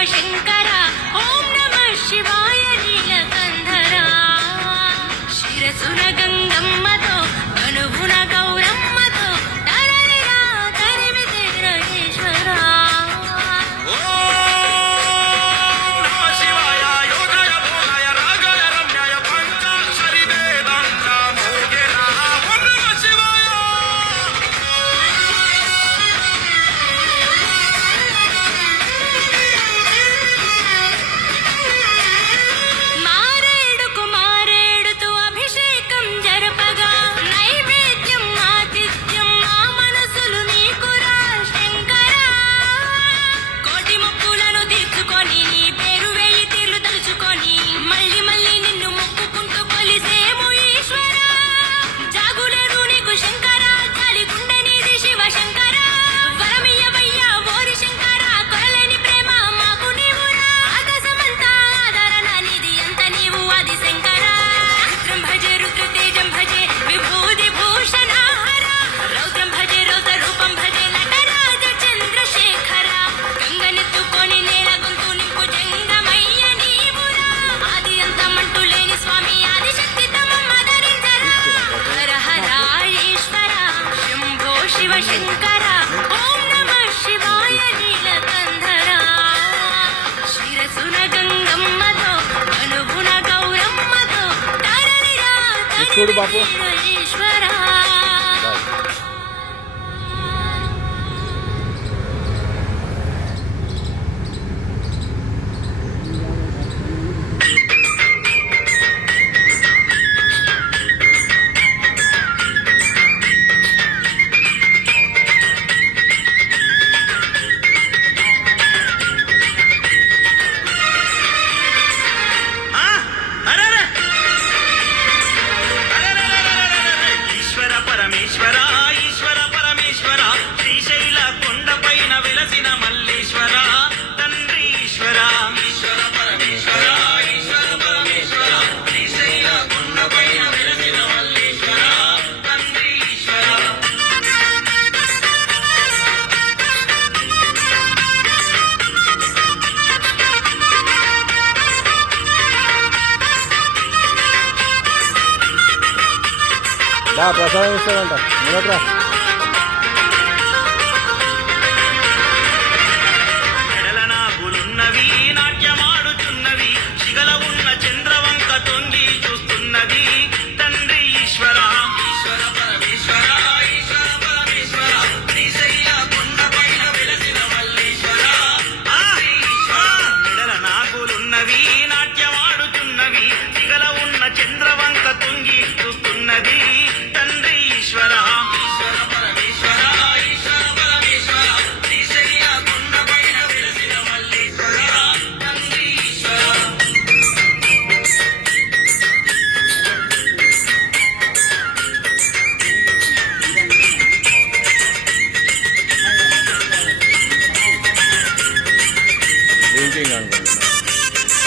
శివశంకర ఓం నమః శివాయ నీలకంధరా శిరసున గంగమ్మతో కనుగుణ గౌరమ్మతో తరలిరా తరిమి తీరయేశ్వరా శివశంకర ఓం నమః శివాయ నీలకంధరా శిరసున గంగమ్మతో అనుగుణ గౌరమ్మతో తరలిరా ఈశ్వరా ఈశ్వర పరమేశ్వర శ్రీశైల కొండపైన వెలసిన మల్లేశ్వర తండ్రి ఈశ్వర ఈశ్వర పరమేశ్వర శ్రీశైల కొండపైన వెలసిన మల్లేశ్వర తండ్రి ఈశ్వర ప్రసాదం ఇస్తాడంట మొదట్రా ఎడలనాగులున్నవి నాట్యమాడుచున్నవి శిగల ఉన్న చంద్రవంక తొంగి చూస్తున్నది తండ్రి ఈశ్వర ఈశ్వర పరమేశ్వర శ్రీశైల కొండపైన వెలసిన మల్లేశ్వర ఎడలనాగులున్నవి నాట్యమాడుచున్నవి శిగల ఉన్న చంద్రవంక తొంగి చూస్తున్నది తండ్రి ఈశ్వర ఈశ్వర పరమేశ్వర శ్రీశైల కొండపైన వెలసిన మల్లేశ్వర తండ్రి ఈశ్వర డ్రింకింగ్ అనుకోండి